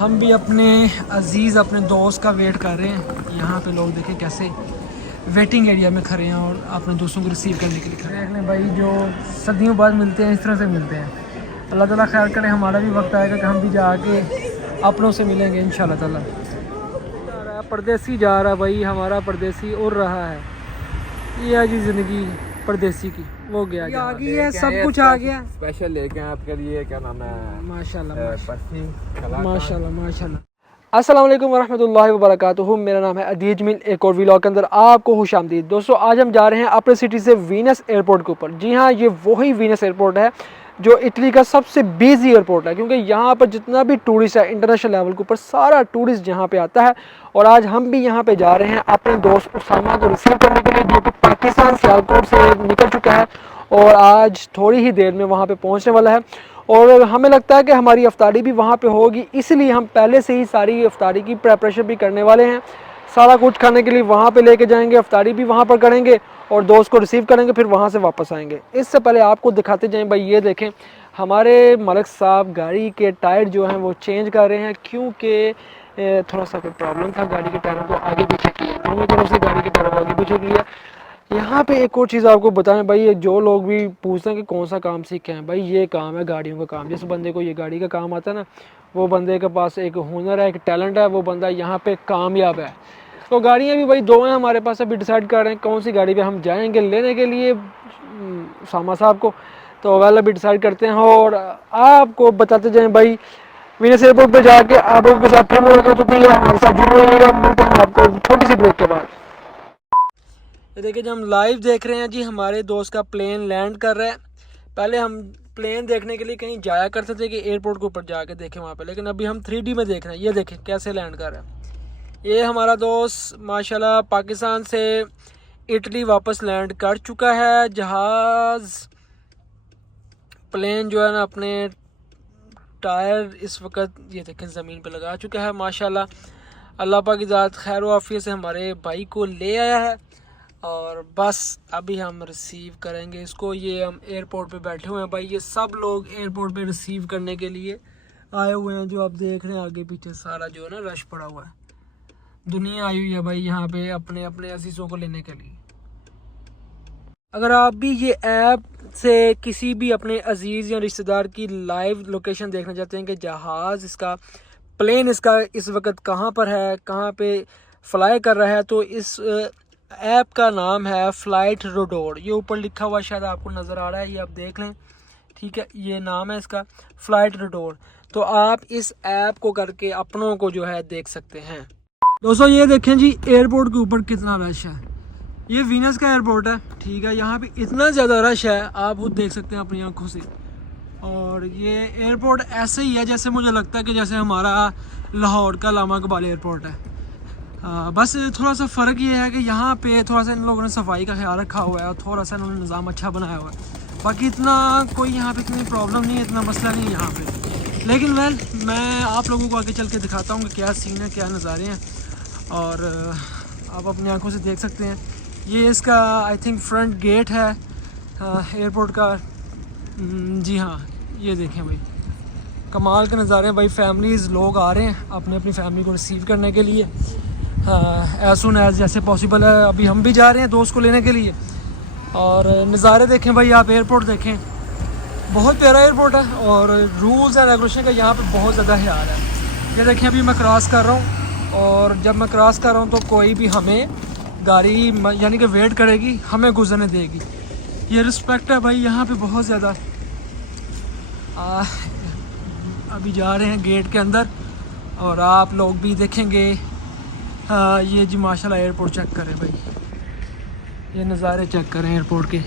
हम भी अपने अजीज़ अपने दोस्त का वेट कर रहे हैं। यहाँ पे लोग देखें कैसे वेटिंग एरिया में खड़े हैं और अपने दोस्तों को रिसीव करने के लिए खड़े हैं। देख लें भाई, जो सदियों बाद मिलते हैं इस तरह से मिलते हैं। अल्लाह ताला खैर करे, हमारा भी वक्त आएगा कि हम भी जाके अपनों से मिलेंगे इंशाल्लाह ताला। जा रहा है परदेसी, जा रहा है भाई हमारा परदेसी, उड़ रहा है। ये है जी ज़िंदगी परदेसी की। वो गया आ गई है, सब कुछ आ गया। स्पेशल लेके हैं आपके लिए, क्या नाम है, माशाल्लाह माशाल्लाह माशाल्लाह। अस्सलाम वालेकुम वरहमतुल्लाहि वबरकातुहू। मेरा नाम है अदीज मिल। एक और व्लॉग के अंदर आपको खुशामदीद। दोस्तों, आज हम जा रहे हैं अपने सिटी से वीनस एयरपोर्ट के ऊपर। जी हाँ, ये वही वीनस एयरपोर्ट है जो इटली का सबसे बिजी एयरपोर्ट है, क्योंकि यहाँ पर जितना भी टूरिस्ट है इंटरनेशनल लेवल के ऊपर, सारा टूरिस्ट यहाँ पे आता है। और आज हम भी यहाँ पे जा रहे हैं अपने दोस्त उसामा को रिसीव करने के लिए, जो कि पाकिस्तान सियालकोट से निकल चुका है और आज थोड़ी ही देर में वहाँ पे पहुँचने वाला है। और हमें लगता है कि हमारी अफ्तारी भी वहाँ पे होगी, इसलिए हम पहले से ही सारी अफ्तारी की प्रेपरेशन भी करने वाले हैं। सारा कुछ खाने के लिए वहाँ पे लेके जाएंगे, अफ्तारी भी वहाँ पर करेंगे और दोस्त को रिसीव करेंगे, फिर वहाँ से वापस आएंगे। इससे पहले आपको दिखाते जाएं भाई, ये देखें हमारे मलिक साहब गाड़ी के टायर जो हैं वो चेंज कर रहे हैं, क्योंकि थोड़ा सा कोई प्रॉब्लम था गाड़ी के टायरों को आगे पीछे किया, दोनों तरफ से गाड़ी के टायरों को आगे पीछे किया। यहाँ पे एक और चीज़ आपको बताएं भाई, ये जो लोग भी पूछते हैं कि कौन सा काम सीखे हैं, भाई ये काम है गाड़ियों का काम। जिस बंदे को ये गाड़ी का काम आता है ना, वो बंदे के पास एक हुनर है, एक टैलेंट है, वो बंदा यहाँ पे कामयाब है। तो गाड़ियाँ भी भाई दो हैं हमारे पास, अभी डिसाइड कर रहे हैं कौन सी गाड़ी पे हम जाएंगे लेने के लिए सामा साहब को। तो वेल अभी डिसाइड करते हैं और आपको बताते जाएँ भाई। वीनस एयरपोर्ट पे जाके आप लोगों के साथ फिर मुलाकात तो हमारे साथ जुड़े रहिएगा। मिलते हैं आपको छोटी सी ब्रेक के बाद। ये देखिए, जब हम लाइव देख रहे हैं जी, हमारे दोस्त का प्लेन लैंड कर रहा है। पहले हम प्लेन देखने के लिए कहीं जाया करते थे कि एयरपोर्ट के ऊपर जाके देखें वहाँ पे, लेकिन अभी हम 3D में देख रहे हैं। ये देखें कैसे लैंड कर रहा है। ये हमारा दोस्त माशाल्लाह पाकिस्तान से इटली वापस लैंड कर चुका है। जहाज़ प्लेन जो है ना, अपने टायर इस वक्त ये देखें ज़मीन पे लगा चुका है। माशाल्लाह अल्लाह पाक की ज़ात खैर व आफियत से हमारे भाई को ले आया है और बस अभी हम रिसीव करेंगे इसको। ये हम एयरपोर्ट पे बैठे हुए हैं भाई, ये सब लोग एयरपोर्ट पे रिसीव करने के लिए आए हुए हैं। जो आप देख रहे हैं आगे पीछे सारा जो है ना रश पड़ा हुआ है, दुनिया आई हुई है भाई यहाँ पे अपने अपने अजीज़ों को लेने के लिए। अगर आप भी ये ऐप से किसी भी अपने अजीज़ या रिश्तेदार की लाइव लोकेशन देखना चाहते हैं कि जहाज़ इसका प्लेन इसका इस वक्त कहाँ पर है, कहाँ पे फ्लाई कर रहा है, तो इस ऐप का नाम है फ़्लाइट रोडोर। ये ऊपर लिखा हुआ शायद आपको नज़र आ रहा है, ये आप देख लें, ठीक है। ये नाम है इसका फ़्लाइट रोडोर। तो आप इस ऐप को करके अपनों को जो है देख सकते हैं। दोस्तों ये देखें जी, एयरपोर्ट के ऊपर कितना रश है। ये वीनस का एयरपोर्ट है, ठीक है। यहाँ पे इतना ज़्यादा रश है, आप खुद देख सकते हैं अपनी आंखों से। और ये एयरपोर्ट ऐसे ही है जैसे मुझे लगता है कि जैसे हमारा लाहौर का लामा इकबाल एयरपोर्ट है। बस थोड़ा सा फ़र्क ये है कि यहाँ पे थोड़ा सा इन लोगों ने सफाई का ख्याल रखा हुआ है और थोड़ा सा इन्होंने निज़ाम अच्छा बनाया हुआ है। बाकी इतना कोई यहाँ पे इतनी प्रॉब्लम नहीं है, इतना मसला नहीं है यहाँ पे। लेकिन वेल मैं आप लोगों को आगे चल के दिखाता हूँ कि क्या सीन है, क्या नज़ारे हैं, और आप अपनी आंखों से देख सकते हैं। ये इसका आई थिंक फ्रंट गेट है एयरपोर्ट का। जी हाँ, ये देखें भाई कमाल के नज़ारे हैं भाई। फैमिलीज़ लोग आ रहे हैं अपने अपनी फैमिली को रिसीव करने के लिए एज सुन एज जैसे पॉसिबल है। अभी हम भी जा रहे हैं दोस्त को लेने के लिए। और नज़ारे देखें भाई, आप एयरपोर्ट देखें, बहुत प्यारा एयरपोर्ट है और रूल्स एंड रेगुलेशन का यहाँ पे बहुत ज़्यादा ख्याल है। ये देखें अभी मैं क्रॉस कर रहा हूँ, और जब मैं क्रॉस कर रहा हूँ तो कोई भी हमें गाड़ी यानी कि वेट करेगी, हमें गुजरने देगी। ये रिस्पेक्ट है भाई यहाँ पे बहुत ज़्यादा। अभी जा रहे हैं गेट के अंदर और आप लोग भी देखेंगे। ये जी माशाल्लाह एयरपोर्ट चेक करें भाई, ये नज़ारे चेक करें एयरपोर्ट के,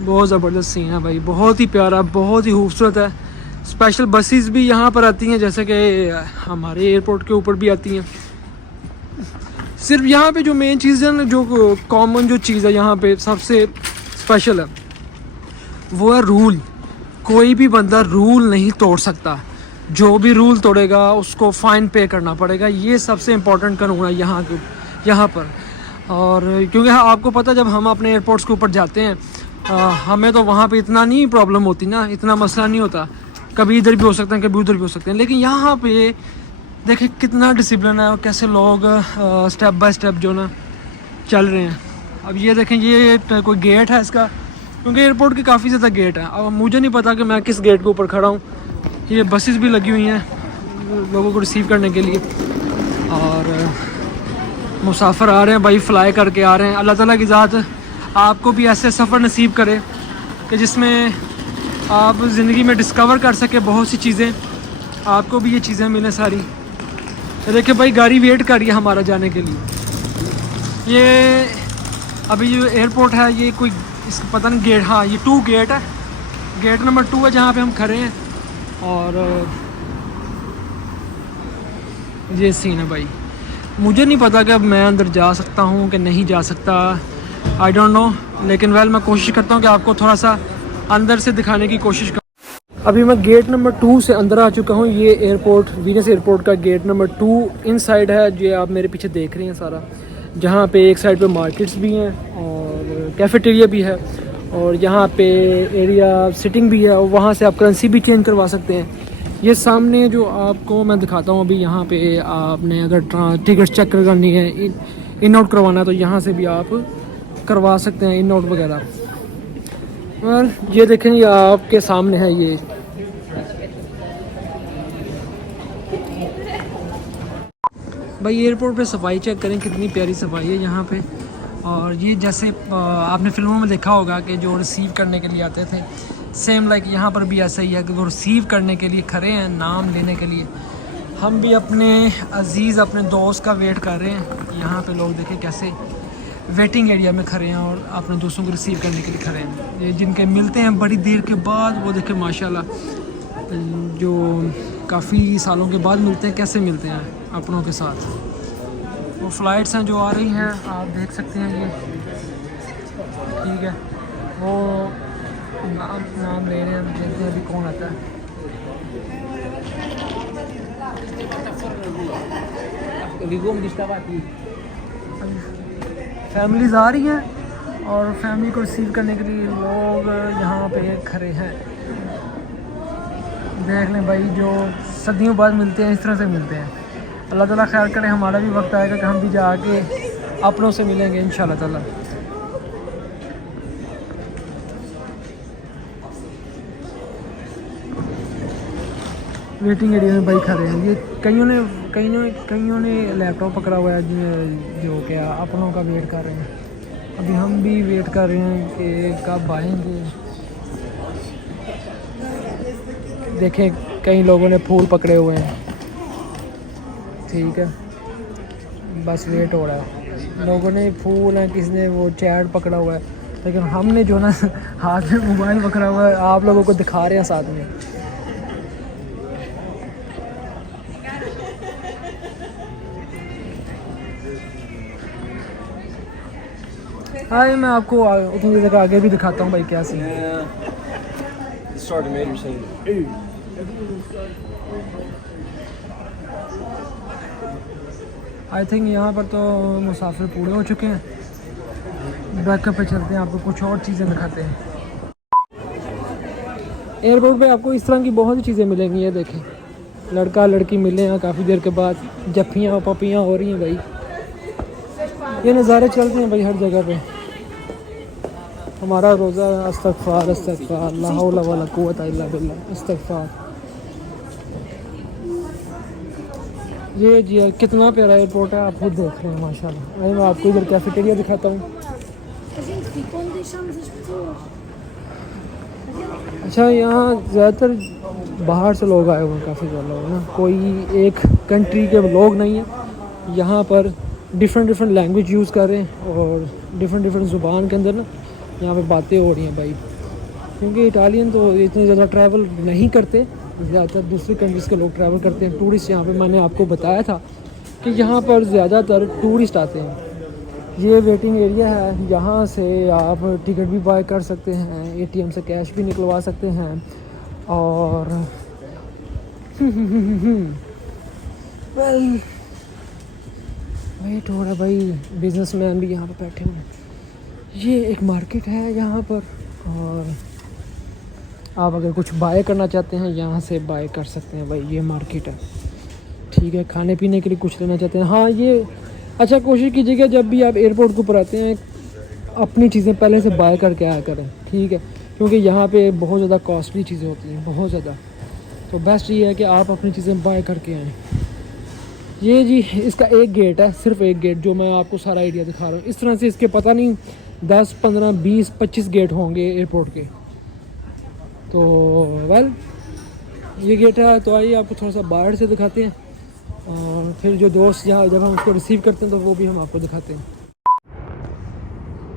बहुत ज़बरदस्त सीन है भाई, बहुत ही प्यारा, बहुत ही खूबसूरत है। स्पेशल बसेस भी यहाँ पर आती हैं जैसे कि हमारे एयरपोर्ट के ऊपर भी आती हैं। सिर्फ यहाँ पे जो मेन चीज़ है ना, जो कॉमन जो चीज़ है यहाँ पे सबसे स्पेशल है, वो है रूल। कोई भी बंदा रूल नहीं तोड़ सकता, जो भी रूल तोड़ेगा उसको फ़ाइन पे करना पड़ेगा। ये सबसे इम्पोर्टेंट कानून है यहाँ पर। और क्योंकि आपको पता, जब हम अपने एयरपोर्ट्स के ऊपर जाते हैं हमें तो वहाँ पे इतना नहीं प्रॉब्लम होती ना, इतना मसला नहीं होता। कभी इधर भी हो सकते हैं, कभी उधर भी हो सकते हैं। लेकिन यहाँ पे देखिए कितना डिसिप्लिन है और कैसे लोग स्टेप बाय स्टेप जो ना चल रहे हैं। अब ये देखें, ये कोई गेट है इसका, क्योंकि एयरपोर्ट के काफ़ी ज़्यादा गेट हैं। अब मुझे नहीं पता कि मैं किस गेट के ऊपर खड़ा हूँ। ये बसेस भी लगी हुई हैं लोगों को रिसीव करने के लिए, और मुसाफिर आ रहे हैं भाई, फ्लाई करके आ रहे हैं। अल्लाह ताला की ज़ात आपको भी ऐसे सफ़र नसीब करे कि जिसमें आप ज़िंदगी में डिस्कवर कर सके बहुत सी चीज़ें, आपको भी ये चीज़ें मिलें सारी। देखिए भाई, गाड़ी वेट कर रही है हमारा जाने के लिए। ये अभी जो एयरपोर्ट है, ये कोई इसका पता नहीं गेट, हाँ ये 2 गेट है। गेट नंबर 2 है जहाँ पे हम खड़े हैं, और ये सीन है भाई। मुझे नहीं पता कि अब मैं अंदर जा सकता हूँ कि नहीं जा सकता, आई डोंट नो। लेकिन वेल, मैं कोशिश करता हूँ कि आपको थोड़ा सा अंदर से दिखाने की कोशिश कर। अभी मैं गेट नंबर 2 से अंदर आ चुका हूँ। ये एयरपोर्ट, वीनस एयरपोर्ट का गेट नंबर 2 इन साइड है, जो आप मेरे पीछे देख रहे हैं सारा। जहाँ पे एक साइड पे मार्केट्स भी हैं और कैफेटेरिया भी है, और यहाँ पे एरिया सिटिंग भी है, और वहाँ से आप करेंसी भी चेंज करवा सकते हैं। ये सामने जो आपको मैं दिखाता हूँ अभी, यहाँ पे आपने अगर टिकट चेक करनी है, इन आउट करवाना है, तो यहाँ से भी आप करवा सकते हैं इन आउट वगैरह। और ये देखें, ये आपके सामने है। ये भाई एयरपोर्ट पे सफाई चेक करें, कितनी प्यारी सफाई है यहाँ पे। और ये जैसे आपने फिल्मों में देखा होगा कि जो रिसीव करने के लिए आते थे, सेम लाइक यहाँ पर भी ऐसा ही है कि वो रिसीव करने के लिए खड़े हैं, नाम लेने के लिए। हम भी अपने अजीज़, अपने दोस्त का वेट कर रहे हैं। यहाँ पे लोग देखें कैसे वेटिंग एरिया में खड़े हैं और अपने दोस्तों को रिसीव करने के लिए खड़े हैं। ये जिनके मिलते हैं बड़ी देर के बाद, वो देखें माशाल्लाह, जो काफ़ी सालों के बाद मिलते हैं, कैसे मिलते हैं अपनों के साथ। वो फ़्लाइट्स हैं जो आ रही हैं, आप देख सकते हैं ये, ठीक है। वो नाम ले रहे हैं, देखते हैं अभी कौन आता है। फैमिलीज आ रही हैं और फैमिली को रिसीव करने के लिए लोग यहाँ पे खड़े हैं। देख लें भाई, जो सदियों बाद मिलते हैं इस तरह से मिलते हैं। अल्लाह ताला खैर करे, हमारा भी वक्त आएगा कि हम भी जाके अपनों से मिलेंगे इंशाल्लाह ताला। वेटिंग एरिया में भाई खड़े हैं। ये कईयों ने लैपटॉप पकड़ा हुआ है, जो क्या अपनों का वेट कर रहे हैं। अभी हम भी वेट कर रहे हैं कि कब आएंगे। देखें, कई लोगों ने फूल पकड़े हुए हैं, ठीक है, बस वेट हो रहा है। लोगों ने फूल हैं, किसी ने वो चैट पकड़ा हुआ है, लेकिन हमने जो ना हाथ में मोबाइल पकड़ा हुआ है, आप लोगों को दिखा रहे हैं साथ में। हाँ, मैं आपको उतनी देर तक आगे भी दिखाता हूँ भाई क्या सीन है। आई थिंक यहाँ पर तो मुसाफिर पूरे हो चुके हैं। बैकअप पे चलते हैं, आपको कुछ और चीज़ें दिखाते हैं। एयरपोर्ट पे आपको इस तरह की बहुत सी चीज़ें मिलेंगी। ये देखें, लड़का लड़की मिले हैं काफ़ी देर के बाद, जफ्फियाँ पपियाँ हो रही हैं भाई। ये नज़ारे चलते हैं भाई हर जगह पे। हमारा रोज़ा अस्तगफार अस्तगफार, ला हौला वला कुव्वता इल्ला बिल्लाह, अस्तगफार। ये जी कितना प्यारा एयरपोर्ट है, आप खुद देख रहे हैं माशाल्लाह। अरे मैं आपको इधर कैफेटेरिया दिखाता हूँ। अच्छा, यहाँ ज़्यादातर बाहर से लोग आए हुए हैं, काफ़ी ज़्यादा लोग ना, कोई एक कंट्री के लोग नहीं हैं। यहाँ पर डिफरेंट लैंग्वेज यूज़ कर रहे हैं और डिफरेंट ज़ुबान के अंदर ना यहाँ पे बातें हो रही हैं भाई। क्योंकि इटालियन तो इतने ज़्यादा ट्रैवल नहीं करते, ज़्यादातर दूसरी कंट्रीज़ के लोग ट्रैवल करते हैं, टूरिस्ट। यहाँ पे मैंने आपको बताया था कि यहाँ पर ज़्यादातर टूरिस्ट आते हैं। ये वेटिंग एरिया है, यहाँ से आप टिकट भी बाय कर सकते हैं, एटीएम से कैश भी निकलवा सकते हैं। और वेल वेट हो रहा है भाई, बिजनेसमैन भी यहाँ पर बैठे हुए हैं। ये एक मार्केट है यहाँ पर, और आप अगर कुछ बाय करना चाहते हैं यहाँ से बाय कर सकते हैं भाई, ये मार्केट है। ठीक है, खाने पीने के लिए कुछ लेना चाहते हैं, हाँ ये अच्छा कोशिश कीजिएगा जब भी आप एयरपोर्ट के ऊपर आते हैं अपनी चीज़ें पहले से बाय करके आया करें, ठीक है, क्योंकि यहाँ पे बहुत ज़्यादा कॉस्टली चीज़ें होती हैं, बहुत ज़्यादा। तो बेस्ट ये है कि आप अपनी चीज़ें बाय करके आएँ। ये जी इसका एक गेट है, सिर्फ एक गेट, जो मैं आपको सारा आइडिया दिखा रहा हूँ। इस तरह से इसके पता नहीं 10, 15, 20, 25 गेट होंगे एयरपोर्ट के। तो वेल ये गेट है। तो आइए आपको थोड़ा सा बाहर से दिखाते हैं, और फिर जो दोस्त यहाँ जब हम उसको रिसीव करते हैं तो वो भी हम आपको दिखाते हैं।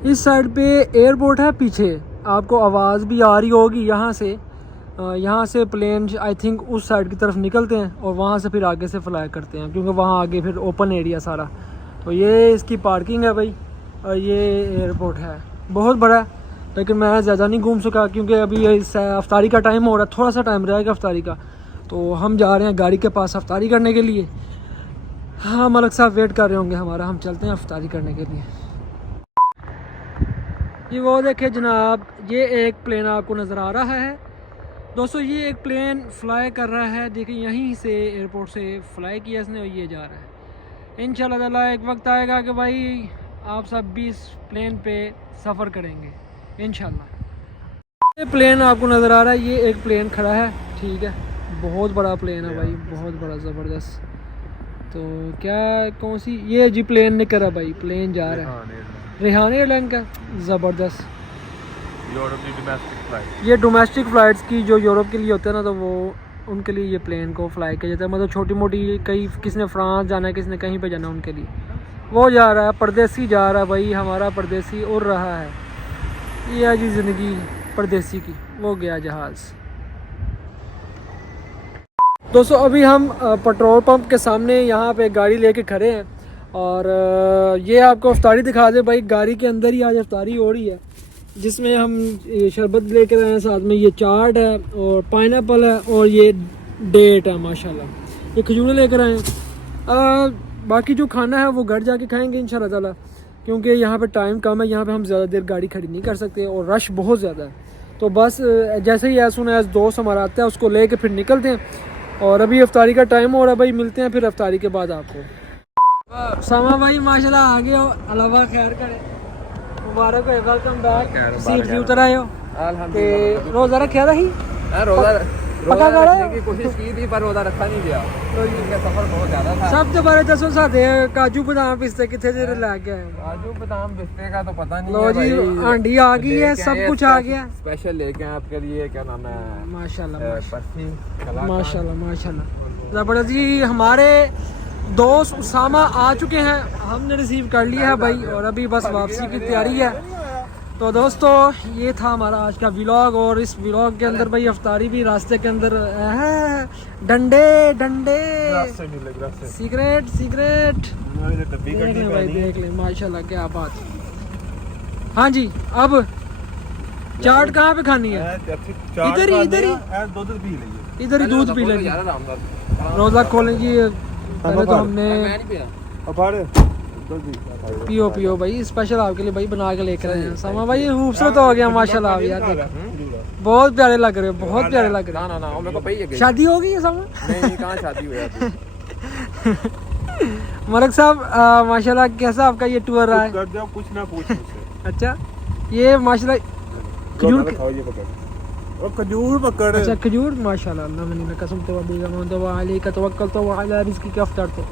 इस साइड पे एयरपोर्ट है, पीछे आपको आवाज़ भी आ रही होगी यहाँ से प्लेन आई थिंक उस साइड की तरफ निकलते हैं और वहाँ से फिर आगे से फ्लाई करते हैं, क्योंकि वहाँ आगे फिर ओपन एरिया सारा। तो ये इसकी पार्किंग है भाई, और ये एयरपोर्ट है, बहुत बड़ा है। लेकिन मैं ज़्यादा नहीं घूम सका क्योंकि अभी अफ्तारी का टाइम हो रहा है, थोड़ा सा टाइम रहेगा अफ्तारी का। तो हम जा रहे हैं गाड़ी के पास अफ्तारी करने के लिए। हाँ मलक साहब वेट कर रहे होंगे हमारा, हम चलते हैं अफ्तारी करने के लिए। ये वो देखिए जनाब, ये एक प्लेन आपको नज़र आ रहा है दोस्तों, ये एक प्लेन फ्लाई कर रहा है। देखिए यहीं से एयरपोर्ट से फ्लाई किया इसने और ये जा रहा है। इंशाल्लाह ताला एक वक्त आएगा कि भाई आप सब भी इस प्लेन पे सफ़र करेंगे इंशाल्लाह। ये प्लेन आपको नज़र आ रहा है, ये एक प्लेन खड़ा है, ठीक है, बहुत बड़ा प्लेन है भाई, बहुत बड़ा ज़बरदस्त। तो क्या कौन सी ये जी प्लेन निकल रहा भाई, प्लेन जा रहा है रेहान एयरलाइन का, ज़बरदस्त। ये डोमेस्टिक फ़्लाइट्स की जो यूरोप के लिए होते हैं ना, तो वो उनके लिए ये प्लेन को फ्लाई किया जाता है। मतलब छोटी मोटी, कहीं किसी ने फ्रांस जाना है, किसी ने कहीं पे जाना है, उनके लिए वो जा रहा है। परदेसी जा रहा है भाई, हमारा परदेसी उड़ रहा है। ये है जी ज़िंदगी परदेसी की, वो गया जहाज़। दोस्तों अभी हम पेट्रोल पंप के सामने यहाँ पे गाड़ी लेके खड़े हैं, और ये आपको अफ्तारी दिखा दे भाई, गाड़ी के अंदर ही आज अफ्तारी हो रही है, जिसमें हम ये शरबत लेकर आए हैं, साथ में ये चाट है और पाइनएप्पल है और ये डेट है माशाल्लाह, ये खजूरें लेकर आए हैं। बाकी जो खाना है वो घर जाके खाएंगे इंशाल्लाह ताला, क्योंकि यहाँ पे टाइम कम है, यहाँ पे हम ज़्यादा देर गाड़ी खड़ी नहीं कर सकते और रश बहुत ज़्यादा है। तो बस जैसे ही एज सुन एज दोस्त हमारा आता है उसको ले कर फिर निकलते हैं, और अभी अफ्तारी का टाइम हो रहा है भाई, मिलते हैं फिर अफ्तारी के बाद आपको। सामा भाई माशाल्लाह आ गए हो, अल्लाह खैर करे, मुबारक हो, वेलकम बैक। सीट भी उतर आए हो ते रोज़ा रखा था ही? रोज़ा पक्का कर रखने की कोशिश की थी पर रोज़ा रखा नहीं गया, सफर बहुत ज़्यादा था। सब तो बारे दसो साथे काजू बादाम पिस्ते कितने देर लग गए? काजू बादाम पिस्ते का तो पता नहीं लो है जी, भाई, हांडी आ गई है, सब कुछ आ गया। स्पेशल लेके आए आपके लिए, क्या नाम है, माशाल्लाह पर्ची, माशाल्लाह माशाल्लाह ज़बरदस्त जी। हमारे दोस्त उसामा आ चुके हैं, हमने रिसीव कर लिया है भाई, और अभी बस वापसी की तैयारी है। तो दोस्तों ये था हमारा आज का व्लॉग, और इस व्लॉग के अंदर भाई अफ्तारी भी रास्ते के अंदर है, डंडे डंडे सिगरेट सिगरेट देख लें भाई, देख लें माशाल्लाह क्या बात। हाँ जी, अब चाट कहाँ पे खानी है? इधर ही इधर ही दूध पी लेंगे, रोज़ा खोलें जी। पहले तो हमने पियो पियो भाई, स्पेशल आपके लिए भाई बना के लेकर आए हैं। सामा भाई खूबसूरत हो गया माशाल्लाह, आप यार देखो बहुत प्यारे लग रहे हो, बहुत प्यारे लग रहे हो। ना मेरे को पई है, शादी हो गई है सामा? नहीं कहाँ शादी हुई है। मलक साहब माशाल्लाह कैसा आपका ये टूर रहा है? कुछ ना पूछ मुझसे। अच्छा ये माशाल्लाह खजूर खजूर पकड़, अच्छा खजूर माशाल्लाह, अल्लाह मनी कसम तो अभी तो वाले का तवक्कल तो वाला रिस्क का अफ्तार तो।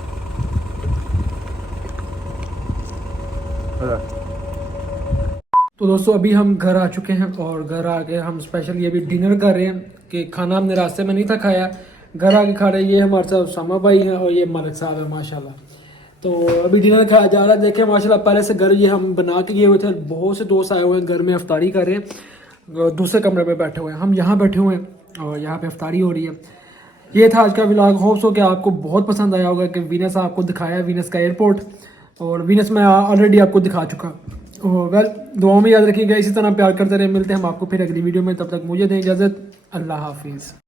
तो दोस्तों अभी हम घर आ चुके हैं, और घर आके हम स्पेशल ये भी डिनर कर रहे हैं कि खाना हमने रास्ते में नहीं था खाया, घर आके खा रहे हैं। ये हमारे साथ सामा भाई हैं और ये मलिक साहब है माशाल्लाह। तो अभी डिनर खाया जा रहा है, देखें माशाल्लाह पहले से घर ये हम बना के गए हुए थे, बहुत से दोस्त आए हुए हैं घर में अफ्तारी कर रहे हैं, दूसरे कमरे में बैठे हुए हैं, हम यहाँ बैठे हुए हैं और यहाँ पे अफ्तारी हो रही है। ये था आज का व्लॉग, होप्स हो कि आपको बहुत पसंद आया होगा कि वीनस आपको दिखाया, वीनस का एयरपोर्ट, और वीनस मैं ऑलरेडी आपको दिखा चुका। वेल दुआओं में याद रखिएगा, इसी तरह प्यार करते रहे। मिलते हैं हम आपको फिर अगली वीडियो में, तब तक मुझे दें इजाज़त, अल्लाह हाफिज़।